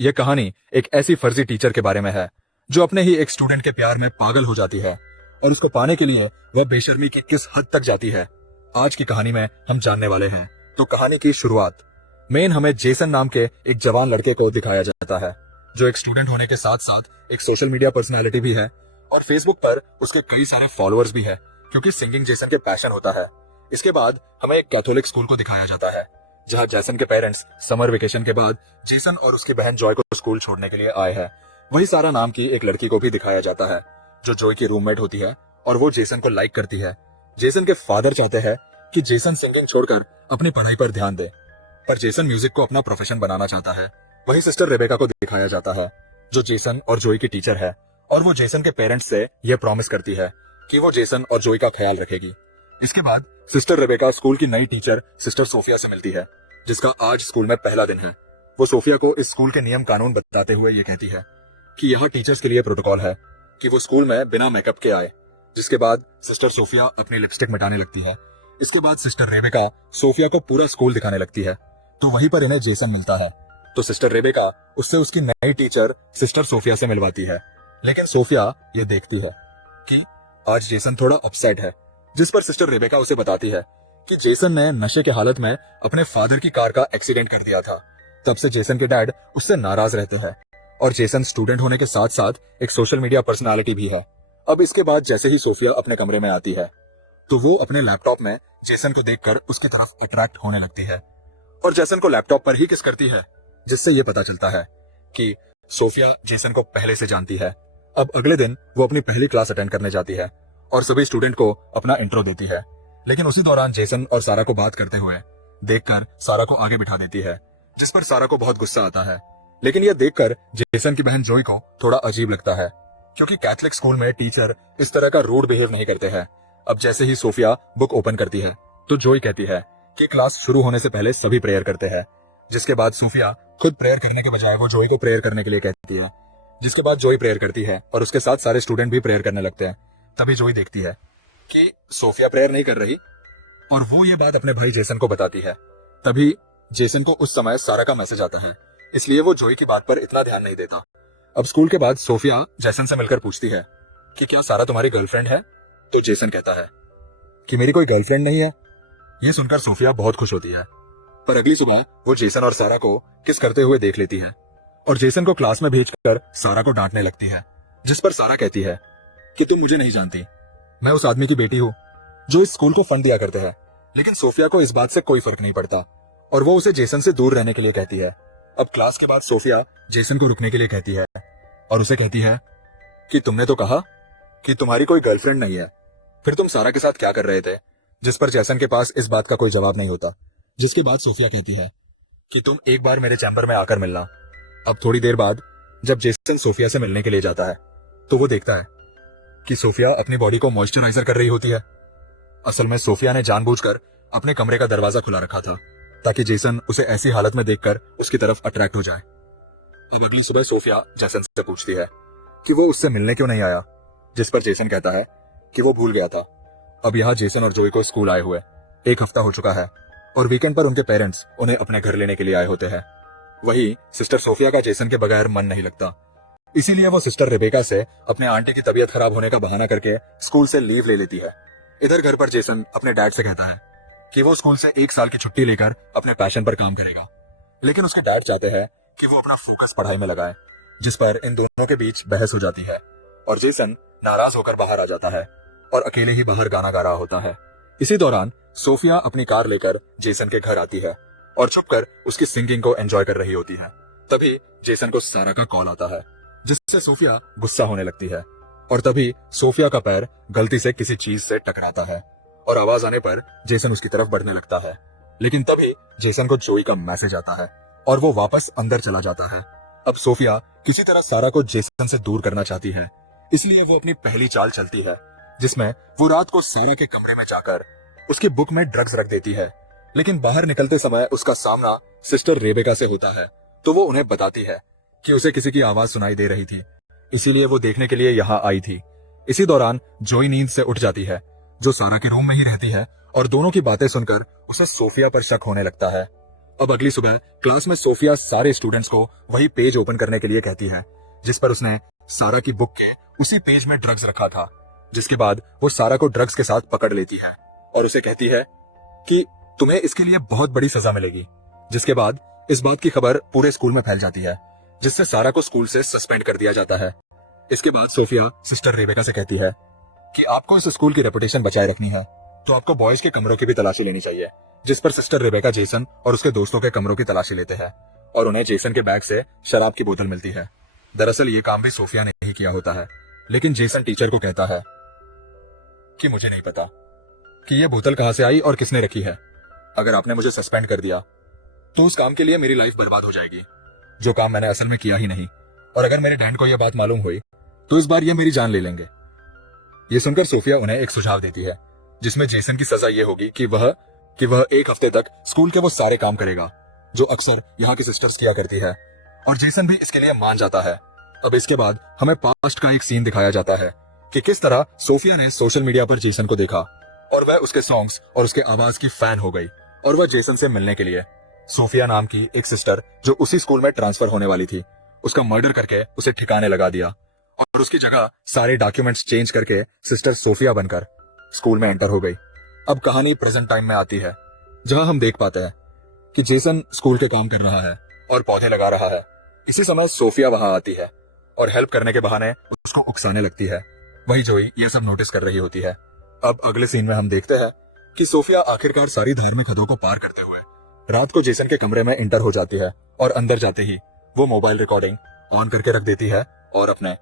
यह कहानी एक ऐसी फर्जी टीचर के बारे में है जो अपने ही एक स्टूडेंट के प्यार में पागल हो जाती है और उसको पाने के लिए वह बेशर्मी की किस हद तक जाती है। आज की कहानी में हम जानने वाले हैं। तो कहानी की शुरुआत मेन हमें जेसन नाम के एक जवान लड़के को दिखाया जाता है जो एक स्टूडेंट होने के साथ साथ एक सोशल मीडिया पर्सनालिटी भी है और फेसबुक पर उसके कई सारे फॉलोअर्स भी है क्योंकि सिंगिंग जेसन के पैशन होता है। इसके बाद हमें एक कैथोलिक स्कूल को दिखाया जाता है जहां जेसन के पेरेंट्स समर वेकेशन के बाद जेसन और उसकी बहन जॉय को स्कूल छोड़ने के लिए आए हैं। वही सारा नाम की एक लड़की को भी दिखाया जाता है जो जॉय की रूममेट होती है और वो जेसन को लाइक करती है। जेसन के फादर चाहते हैं कि जेसन सिंगिंग छोड़कर अपनी पढ़ाई पर ध्यान दे, पर जेसन म्यूजिक को अपना प्रोफेशन बनाना चाहता है। वही सिस्टर रेबेका को दिखाया जाता है जो जेसन और जॉय की टीचर है और वो जेसन के पेरेंट्स से यह प्रॉमिस करती है कि वो जेसन और जॉय का ख्याल रखेगी। इसके बाद सिस्टर रेबेका स्कूल की नई टीचर सिस्टर सोफिया से मिलती है जिसका आज स्कूल में पहला दिन है। वो सोफिया को इस स्कूल के नियम कानून बताते हुए ये कहती है कि यहाँ टीचर्स के लिए प्रोटोकॉल है कि वो स्कूल में बिना मेकअप के आए। जिसके बाद सिस्टर सोफिया अपनी लिपस्टिक मिटाने लगती है। इसके बाद सिस्टर रेबेका सोफिया को पूरा स्कूल दिखाने लगती है तो वहीं पर इन्हें जेसन मिलता है। तो सिस्टर रेबेका उससे उसकी नई टीचर सिस्टर सोफिया से मिलवाती है, लेकिन सोफिया ये देखती है कि आज जेसन थोड़ा अपसेट है, जिस पर सिस्टर रेबेका उसे बताती है कि जेसन ने नशे के हालत में अपने फादर की कार का एक्सीडेंट कर दिया था। तब से जेसन के डैड उससे नाराज रहते हैं और जेसन स्टूडेंट होने के साथ साथ एक सोशल मीडिया पर्सनालिटी भी है। अब इसके बाद जैसे ही सोफिया अपने कमरे में आती है तो वो अपने लैपटॉप में जेसन को देखकर उसकी तरफ अट्रैक्ट होने लगती है और जेसन को लैपटॉप पर ही किस करती है, जिससे ये पता चलता है कि सोफिया जेसन को पहले से जानती है। अब अगले दिन वो अपनी पहली क्लास अटेंड करने जाती है और सभी स्टूडेंट को अपना इंट्रो देती है, लेकिन उसी दौरान जेसन और सारा को बात करते हुए देखकर सारा को आगे बिठा देती है, जिस पर सारा को बहुत गुस्सा आता है। लेकिन यह देखकर जेसन की बहन जॉय को थोड़ा अजीब लगता है क्योंकि कैथलिक स्कूल में टीचर इस तरह का रूड बिहेव नहीं करते हैं। अब जैसे ही सोफिया बुक ओपन करती है तो जॉय कहती है कि क्लास शुरू होने से पहले सभी प्रेयर करते हैं। जिसके बाद सोफिया खुद प्रेयर करने के बजाय वो जॉय को प्रेयर करने के लिए कहती है। जिसके बाद जॉय प्रेयर करती है और उसके साथ सारे स्टूडेंट भी प्रेयर करने लगते हैं। तभी जॉय देखती है कि सोफिया प्रेयर नहीं कर रही और वो ये बात अपने भाई जेसन को बताती है। तभी जेसन को उस समय सारा का मैसेज आता है, इसलिए वो जॉय की बात पर इतना ध्यान नहीं देता। अब स्कूल के बाद सोफिया जेसन से मिलकर पूछती है कि क्या सारा तुम्हारी गर्लफ्रेंड है? तो जेसन कहता है कि मेरी कोई गर्लफ्रेंड नहीं है। ये सुनकर सोफिया बहुत खुश होती है, पर अगली सुबह वो जेसन और सारा को किस करते हुए देख लेती है और जेसन को क्लास में भेजकर सारा को डांटने लगती है। जिस पर सारा कहती है कि तुम मुझे नहीं जानती, मैं उस आदमी की बेटी हूँ जो इस स्कूल को फंड दिया करते हैं। लेकिन सोफिया को इस बात से कोई फर्क नहीं पड़ता और वो उसे जेसन से दूर रहने के लिए कहती है। अब क्लास के बाद सोफिया जेसन को रुकने के लिए कहती है और उसे कहती है कि तुमने तो कहा कि तुम्हारी कोई गर्लफ्रेंड नहीं है, फिर तुम सारा के साथ क्या कर रहे थे? जिस पर जेसन के पास इस बात का कोई जवाब नहीं होता। जिसके बाद सोफिया कहती है कि तुम एक बार मेरे चैम्बर में आकर मिलना। अब थोड़ी देर बाद जब जेसन सोफिया से मिलने के लिए जाता है तो वो देखता है कि सोफिया अपनी बॉडी को मॉइस्चराइजर कर रही होती है। असल में सोफिया ने जानबूझकर अपने कमरे का दरवाजा खुला रखा था ताकि जेसन उसे ऐसी हालत में देखकर उसकी तरफ अट्रैक्ट हो जाए। अब अगली सुबह सोफिया जेसन से पूछती है कि वो उससे मिलने क्यों नहीं आया, जिस पर जेसन कहता है कि वो भूल गया था। अब यहाँ जेसन और जॉय को स्कूल आए हुए 1 हफ्ता हो चुका है और वीकेंड पर उनके पेरेंट्स उन्हें अपने घर लेने के लिए आए होते हैं। वही सिस्टर सोफिया का जेसन के बगैर मन नहीं लगता, इसीलिए वो सिस्टर रेबेका से अपने आंटी की तबीयत खराब होने का बहाना करके स्कूल से लीव ले लेती है। इधर घर पर जेसन अपने डैड से कहता है कि वो स्कूल से 1 साल की छुट्टी लेकर अपने पैशन पर काम करेगा, लेकिन उसके डैड चाहते हैं कि वो अपना फोकस पढ़ाई में लगाए, जिस पर इन दोनों के बीच बहस हो जाती है और जेसन नाराज होकर बाहर आ जाता है और अकेले ही बाहर गाना गा रहा होता है। इसी दौरान सोफिया अपनी कार लेकर जेसन के घर आती है और छुपकर उसकी सिंगिंग को एंजॉय कर रही होती है। तभी जेसन को सारा का कॉल आता है, जिससे सोफिया गुस्सा होने लगती है और तभी सोफिया का पैर गलती से किसी चीज से टकराता है और आवाज आने पर जेसन उसकी तरफ बढ़ने लगता है। लेकिन तभी जेसन को जॉय का मैसेज आता है और वो वापस अंदर चला जाता है। अब सोफिया किसी तरह सारा को जेसन से दूर करना चाहती है, इसलिए वो अपनी पहली चाल चलती है, जिसमें वो रात को सारा के कमरे में जाकर उसकी बुक में ड्रग्स रख देती है। लेकिन बाहर निकलते समय उसका सामना सिस्टर रेबेका से होता है तो वो उन्हें बताती है कि उसे किसी की आवाज सुनाई दे रही थी, इसीलिए वो देखने के लिए यहाँ आई थी। इसी दौरान जॉय नींद से उठ जाती है जो सारा के रूम में ही रहती है और दोनों की बातें सुनकर उसे सोफिया पर शक होने लगता है। अब अगली सुबह क्लास में सोफिया सारे स्टूडेंट्स को वही पेज ओपन करने के लिए कहती है जिस पर उसने सारा की बुक के उसी पेज में ड्रग्स रखा था। जिसके बाद वो सारा को ड्रग्स के साथ पकड़ लेती है और उसे कहती है कि तुम्हें इसके लिए बहुत बड़ी सजा मिलेगी। जिसके बाद इस बात की खबर पूरे स्कूल में फैल जाती है, जिससे सारा को स्कूल से सस्पेंड कर दिया जाता है। इसके बाद सोफिया सिस्टर रेबेका से कहती है कि आपको इस स्कूल की रेपुटेशन बचाए रखनी है तो आपको बॉयज के कमरों की भी तलाशी लेनी चाहिए। जिस पर सिस्टर रेबेका जेसन और उसके दोस्तों के कमरों की तलाशी लेते हैं और उन्हें जेसन के बैग से शराब की बोतल मिलती है। दरअसल ये काम भी सोफिया ने ही किया होता है, लेकिन जेसन टीचर को कहता है कि मुझे नहीं पता कि ये बोतल कहां से आई और किसने रखी है। अगर आपने मुझे सस्पेंड कर दिया तो उस काम के लिए मेरी लाइफ बर्बाद हो जाएगी, जो काम मैंने असल में किया ही नहीं। और अगर मेरे डैड को यह बात मालूम हुई तो इस बार ये मेरी जान ले लेंगे। ये सुनकर सोफिया उन्हें एक सुझाव देती है जिसमें जेसन की सजा ये होगी कि वह एक हफ्ते तक स्कूल के वो सारे काम करेगा जो अक्सर यहाँ की सिस्टर्स किया करती है, और जेसन भी इसके लिए मान जाता है। अब इसके बाद हमें पास्ट का एक सीन दिखाया जाता है कि किस तरह सोफिया ने सोशल मीडिया पर जेसन को देखा और वह उसके सॉन्ग्स और उसके आवाज की फैन हो गई और वह जेसन से मिलने के लिए सोफिया नाम की एक सिस्टर जो उसी स्कूल में ट्रांसफर होने वाली थी उसका मर्डर करके उसे ठिकाने लगा दिया और उसकी जगह सारे डॉक्यूमेंट्स चेंज करके सिस्टर सोफिया बनकर स्कूल में एंटर हो गई। अब कहानी प्रेजेंट टाइम में आती है जहां हम देख पाते हैं कि जेसन स्कूल के काम कर रहा है और पौधे लगा रहा है। इसी समय सोफिया वहां आती है और हेल्प करने के बहाने उसको उकसाने लगती है। वही जोई ये सब नोटिस कर रही होती है। अब अगले सीन में हम देखते हैं कि सोफिया आखिरकार सारी धार्मिक हदों को पार करते हुए रात को जेसन के कमरे में एंटर हो जाती है और अंदर जाते ही वो मोबाइल रिकॉर्डिंग ऑन करके रख देती है और अपने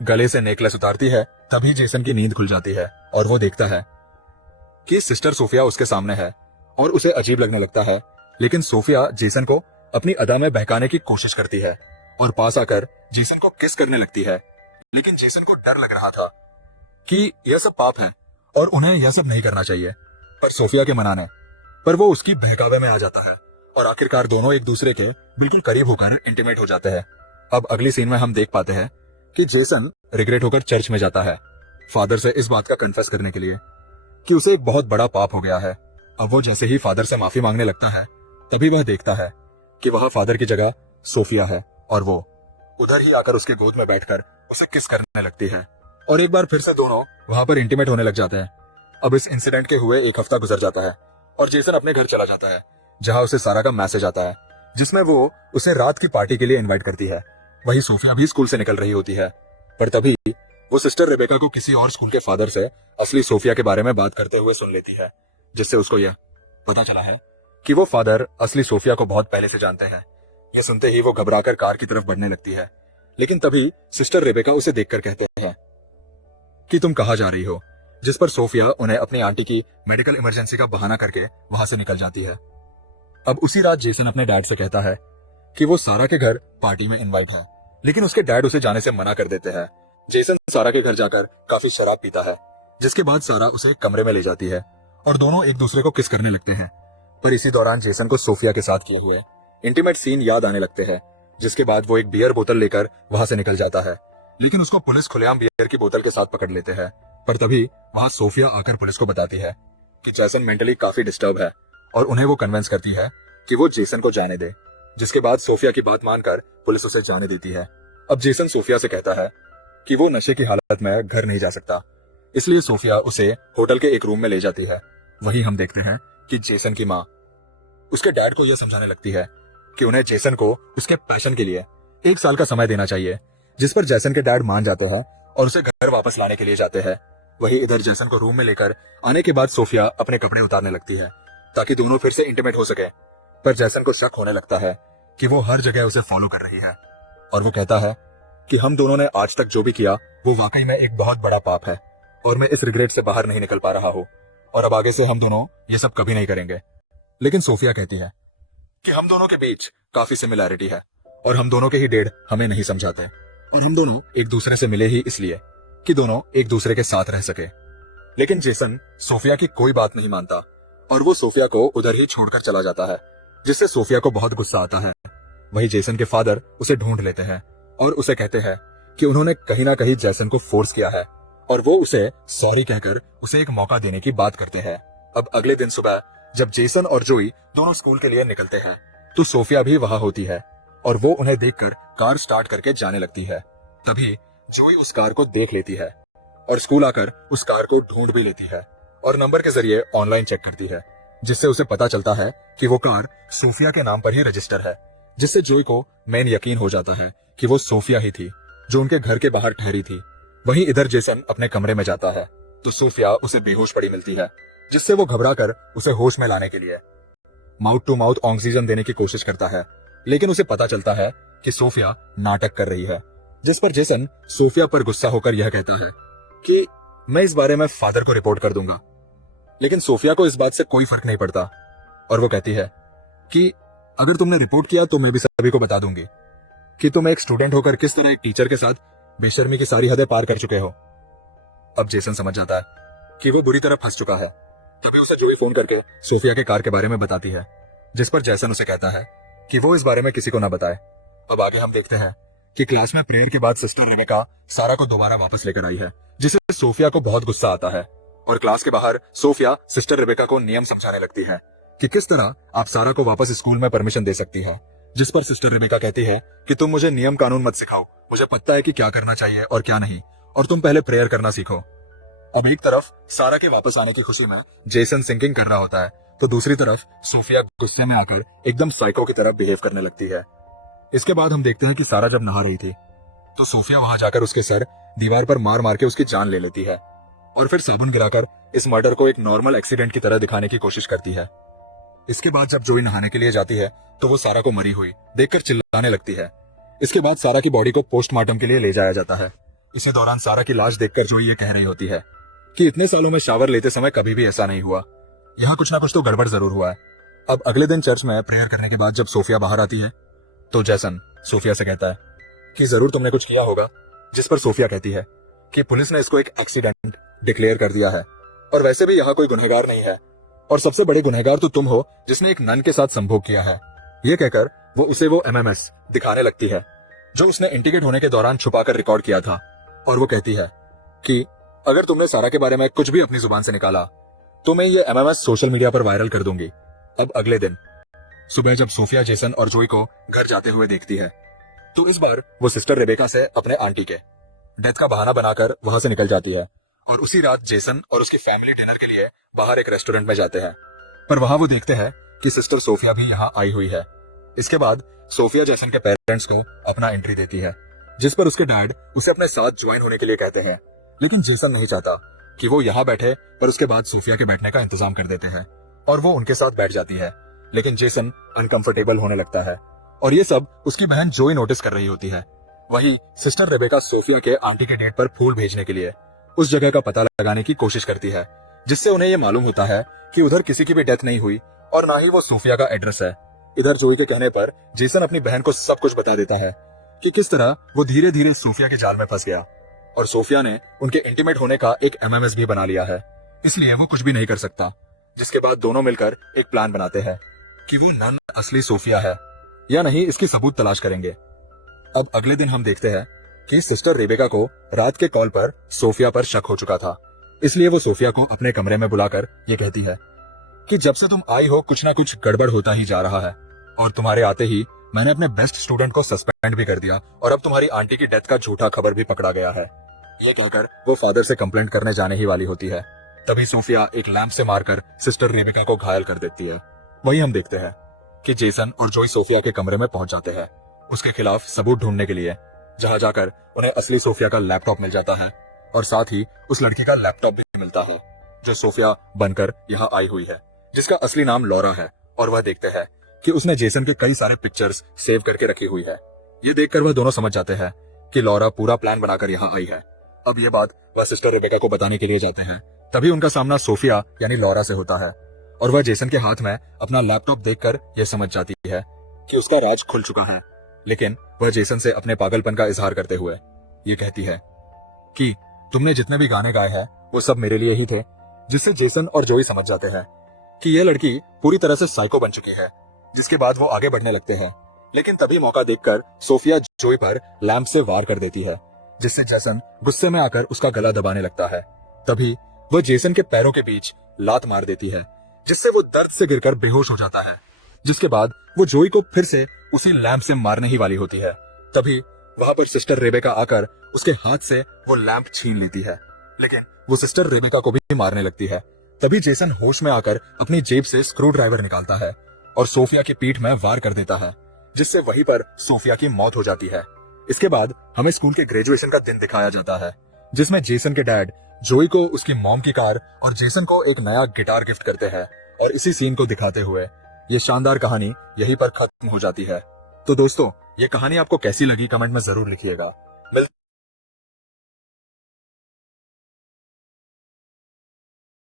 गले से नेकलेस उतारती है। तभी जेसन की नींद खुल जाती है और वो देखता है कि सिस्टर सोफिया उसके सामने है और उसे अजीब लगने लगता है। लेकिन सोफिया जेसन को अपनी अदा में बहकाने की कोशिश करती है और पास आकर जेसन को किस करने लगती है। लेकिन जेसन को डर लग रहा था कि यह सब पाप है और उन्हें यह सब नहीं करना चाहिए, पर सोफिया के मनाने पर वो उसकी बहकावे में आ जाता है और आखिरकार दोनों एक दूसरे के बिल्कुल करीब होकर इंटीमेट हो जाते हैं। अब अगली सीन में हम देख पाते हैं कि जेसन रिग्रेट होकर चर्च में जाता है फादर से इस बात का कन्फेस करने के लिए कि उसे एक बहुत बड़ा पाप हो गया है। अब वो जैसे ही फादर से माफी मांगने लगता है तभी वह देखता है कि वह फादर की जगह सोफिया है और वो उधर ही आकर उसके गोद में बैठकर उसे किस करने लगती है और एक बार फिर से दोनों वहां पर इंटीमेट होने लग जाते हैं। अब इस इंसिडेंट के हुए एक हफ्ता गुजर जाता है और जेसन अपने घर चला जाता है जहां उसे सारा का मैसेज आता है जिसमें वो उसे रात की पार्टी के लिए इनवाइट करती है। वही सोफिया भी स्कूल से निकल रही होती है, पर तभी वो सिस्टर रेबेका को किसी और स्कूल के फादर से असली सोफिया के बारे में बात करते हुए सुन लेती है, जिससे उसको यह पता चला है कि वो फादर असली सोफिया को बहुत पहले से जानते हैं। यह सुनते ही वो घबराकर कार की तरफ बढ़ने लगती है, लेकिन तभी सिस्टर रेबेका उसे देखकर कहते हैं कि तुम कहाँ जा रही हो, जिस पर सोफिया उन्हें अपनी आंटी की मेडिकल इमरजेंसी का बहाना करके वहां से निकल जाती है। अब उसी रात जेसन अपने डैड से कहता है कि वो सारा के घर पार्टी में इनवाइट है, लेकिन उसके डैड उसे जाने से मना कर देते हैं। जेसन सारा के घर जाकर काफी शराब पीता है, जिसके बाद सारा उसे एक कमरे में ले जाती है और दोनों एक दूसरे को किस करने लगते हैं। पर इसी दौरान जेसन को सोफिया के साथ किए हुए इंटीमेट सीन याद आने लगते हैं, जिसके बाद वो एक बियर बोतल लेकर वहां से निकल जाता है, लेकिन उसको पुलिस खुलेआम बियर की बोतल के साथ पकड़ लेते हैं। पर तभी वहां सोफिया आकर पुलिस को बताती है कि जेसन मेंटली काफी डिस्टर्ब है और उन्हें वो कन्विंस करती है कि वो जेसन को जाने दे, जिसके बाद सोफिया की बात मानकर पुलिस उसे जाने देती है। अब जेसन सोफिया से कहता है कि वो नशे की हालत में घर नहीं जा सकता, इसलिए सोफिया उसे होटल के एक रूम में ले जाती है। वहीं हम देखते हैं कि जेसन की माँ उसके डैड को यह समझाने लगती है कि उन्हें जेसन को उसके पैशन के लिए 1 साल का समय देना चाहिए, जिस पर जेसन के डैड मान जाते हैं और उसे घर वापस लाने के लिए जाते हैं। वहीं इधर जेसन को रूम में लेकर आने के बाद सोफिया अपने कपड़े उतारने लगती है ताकि दोनों फिर से इंटीमेट हो सके, पर जेसन को शक होने लगता है कि वो हर जगह उसे फॉलो कर रही है और वो कहता है कि हम दोनों ने आज तक जो भी किया वो वाकई में एक बहुत बड़ा पाप है और मैं इस रिग्रेट से बाहर नहीं निकल पा रहा हूँ और अब आगे से हम दोनों ये सब कभी नहीं करेंगे। लेकिन सोफिया कहती है कि हम दोनों के बीच काफी सिमिलैरिटी है और हम दोनों के ही डेड हमें नहीं समझाते और हम दोनों एक दूसरे से मिले ही इसलिए कि दोनों एक दूसरे के साथ रह सके। लेकिन जेसन सोफिया की कोई बात नहीं मानता और वो सोफिया को उधर ही छोड़कर चला जाता है, जिससे सोफिया को बहुत गुस्सा आता है। वहीं जेसन के फादर उसे ढूंढ लेते हैं और उसे कहते हैं कि उन्होंने कहीं ना कहीं जेसन को फोर्स किया है और वो उसे सॉरी कहकर उसे एक मौका देने की बात करते हैं। अब अगले दिन सुबह जब जेसन और जोई दोनों स्कूल के लिए निकलते हैं तो सोफिया भी वहां होती है और वो उन्हें देखकर कार स्टार्ट करके जाने लगती है। तभी जोई उस कार को देख लेती है और स्कूल आकर उस कार को ढूंढ भी लेती है और नंबर के जरिए ऑनलाइन चेक करती है, जिससे उसे पता चलता है कि वो कार सोफिया के नाम पर ही रजिस्टर है, जिससे जोई को मेन यकीन हो जाता है कि वो सोफिया ही थी जो उनके घर के बाहर ठहरी थी। वहीं इधर जेसन अपने कमरे में जाता है तो सोफिया उसे बेहोश पड़ी मिलती है, जिससे वो घबराकर उसे होश में लाने के लिए माउथ टू माउथ ऑक्सीजन देने की कोशिश करता है, लेकिन उसे पता चलता है कि सोफिया नाटक कर रही है। जिस पर जेसन सोफिया पर गुस्सा होकर यह कहता है कि मैं इस बारे में फादर को रिपोर्ट कर दूंगा। लेकिन सोफिया को इस बात से कोई फर्क नहीं पड़ता और वो कहती है कि अगर तुमने रिपोर्ट किया तो मैं भी सभी को बता दूंगी कि तुम एक स्टूडेंट होकर किस तरह एक टीचर के साथ बेशर्मी की सारी हदें पार कर चुके हो। अब जेसन समझ जाता है कि वो बुरी तरह फंस चुका है। तभी उसे जोई फोन करके सोफिया के कार के बारे में बताती है, जिस पर जेसन उसे कहता है कि वो इस बारे में किसी को ना बताए। अब आगे हम देखते हैं कि क्लास में प्रेयर के बाद सिस्टर रेबेका सारा को दोबारा वापस लेकर आई है, जिससे सोफिया को बहुत गुस्सा आता है और क्लास के बाहर सोफिया सिस्टर रेबेका को नियम समझाने लगती है कि किस तरह आप सारा को वापस स्कूल में परमिशन दे सकती है। जिस पर सिस्टर रेबेका कहती है कि तुम मुझे नियम कानून मत सिखाओ, मुझे पता है कि क्या करना चाहिए और क्या नहीं, और तुम पहले प्रेयर करना सीखो। अब एक तरफ सारा के वापस आने की खुशी में जेसन सिंकिंग कर रहा होता है तो दूसरी तरफ सोफिया गुस्से में आकर एकदम साइको की तरह बिहेव करने लगती है। इसके बाद हम देखते हैं कि सारा जब नहा रही थी तो सोफिया वहां जाकर उसके सर दीवार पर मार मार के उसकी जान ले लेती है और फिर साबुन गिराकर इस मर्डर को एक नॉर्मल एक्सीडेंट की तरह दिखाने की कोशिश करती है। इसके बाद जब जोई नहाने के लिए जाती है तो वो सारा को मरी हुई देखकर चिल्लाने लगती है। इसके बाद सारा की बॉडी को पोस्टमार्टम के लिए ले जाया जाता है। इसी दौरान सारा की लाश देखकर जोई ये कह रही होती है कि इतने सालों में शावर लेते समय कभी भी ऐसा नहीं हुआ, यहाँ कुछ ना कुछ तो गड़बड़ जरूर हुआ है। अब अगले दिन चर्च में प्रेयर करने के बाद जब सोफिया बाहर आती है तो जेसन सोफिया से कहता है कि जरूर तुमने कुछ किया होगा, जिस पर सोफिया कहती है कि पुलिस ने इसको एक एक्सीडेंट डिक्लेयर कर दिया है और वैसे भी यहाँ कोई गुनहगार नहीं है और सबसे बड़े गुनहगार तो तुम हो जिसने एक नन के साथ संभोग किया है। ये कहकर वो उसे वो एमएमएस दिखाने लगती है जो उसने इंडिकेट होने के दौरान छुपाकर रिकॉर्ड किया था और वो कहती है कि अगर तुमने सारा के बारे में कुछ भी अपनी जुबान से निकाला तो मैं ये एमएमएस सोशल मीडिया पर वायरल कर दूंगी। अब अगले दिन सुबह जब सोफिया जेसन और जोई को घर जाते हुए देखती है तो इस बार वो सिस्टर रेबेका से अपने आंटी के डेथ का बहाना बनाकर वहां से निकल जाती है और उसी रात जेसन और उसकी फैमिली डिनर के लिए बाहर एक रेस्टोरेंट में जाते हैं, पर वहां वो देखते हैं कि सिस्टर सोफिया भी यहाँ आई हुई है। इसके बाद सोफिया जेसन के पेरेंट्स को अपना एंट्री देती है, जिस पर उसके डैड उसे अपने साथ ज्वाइन होने के लिए कहते हैं, लेकिन जेसन नहीं चाहता कि वो यहाँ बैठे, पर उसके बाद सोफिया के बैठने का इंतजाम कर देते हैं और वो उनके साथ बैठ जाती है। लेकिन जेसन अनकंफर्टेबल होने लगता है और ये सब उसकी बहन जोई नोटिस कर रही होती है। वहीं सिस्टर रेबेका सोफिया के आंटी के डेट पर फूल भेजने के लिए उस जगह का पता लगाने की कोशिश करती है, जिससे उन्हें ये मालूम होता है कि उधर किसी की भी डेथ नहीं हुई और ना ही वो सोफिया का एड्रेस है। इधर जोई के कहने पर जेसन अपनी बहन को सब कुछ बता देता है कि किस तरह वो धीरे धीरे सोफिया के जाल में फंस गया और सोफिया ने उनके इंटीमेट होने का एक एमएमएस भी बना लिया है, इसलिए वो कुछ भी नहीं कर सकता। जिसके बाद दोनों मिलकर एक प्लान बनाते हैं कि वो नन असली सोफिया है या नहीं, इसकी सबूत तलाश करेंगे। अब अगले दिन हम देखते हैं कि सिस्टर रेबेका को रात के कॉल पर सोफिया पर शक हो चुका था, इसलिए वो सोफिया को अपने कमरे में बुलाकर ये कहती है कि जब से तुम आई हो कुछ ना कुछ गड़बड़ होता ही जा रहा है और तुम्हारे आते ही मैंने अपने बेस्ट स्टूडेंट को सस्पेंड भी कर दिया और अब तुम्हारी आंटी की डेथ का झूठा खबर भी पकड़ा गया है। ये कहकर वो फादर से कंप्लेंट करने जाने ही वाली होती है। तभी सोफिया एक लैंप से मारकर सिस्टर रेबेका को घायल कर देती है। वहीं हम देखते हैं कि जेसन और जोई सोफिया के कमरे में पहुंच जाते हैं उसके खिलाफ सबूत ढूंढने के लिए, जहां जाकर उन्हें असली सोफिया का लैपटॉप मिल जाता है और साथ ही उस लड़की का लैपटॉप भी मिलता है जो सोफिया बनकर यहाँ आई हुई है, जिसका असली नाम लॉरा है। और वह देखते हैं कि उसने जेसन के कई सारे पिक्चर्स सेव करके रखी हुई है। ये देखकर वह दोनों समझ जाते हैं कि लॉरा पूरा प्लान बनाकर यहाँ आई है। अब ये बात वह सिस्टर रेबेका को बताने के लिए जाते हैं। तभी उनका सामना सोफिया यानी लॉरा से होता है और वह जेसन के हाथ में अपना लैपटॉप देखकर यह समझ जाती है कि उसका राज खुल चुका है। लेकिन वह जेसन से अपने पागलपन का इजहार करते हुए ये कहती है कि तुमने जितने भी गाने गाए हैं वो सब मेरे लिए ही थे, जिससे जेसन और जोई समझ जाते हैं कि यह लड़की पूरी तरह से साइको बन चुकी है। जिसके बाद वो आगे बढ़ने लगते हैं, लेकिन तभी मौका देखकर सोफिया जोई पर लैंप से वार कर देती है, जिससे जेसन गुस्से में आकर उसका गला दबाने लगता है। तभी वह जेसन के पैरों के बीच लात मार देती है, जिससे वो दर्द से गिरकर बेहोश हो जाता है। जिसके बाद वो जोई को फिर से उसी लैंप से मारने ही वाली होती है। तभी वहां पर सिस्टर रेबेका आकर उसके हाथ से वो लैंप छीन लेती है, लेकिन वो सिस्टर रेबेका को भी मारने लगती है। तभी जेसन होश में आकर अपनी जेब से स्क्रू ड्राइवर निकालता है और सोफिया की पीठ में वार कर देता है, जिससे वहीं पर सोफिया की मौत हो जाती है। इसके बाद हमें स्कूल के ग्रेजुएशन का दिन दिखाया जाता है, जिसमें जेसन के डैड जोई को उसकी मॉम की कार और जेसन को एक नया गिटार गिफ्ट करते हैं। और इसी सीन को दिखाते हुए ये शानदार कहानी यहीं पर खत्म हो जाती है। तो दोस्तों, ये कहानी आपको कैसी लगी कमेंट में जरूर लिखिएगा।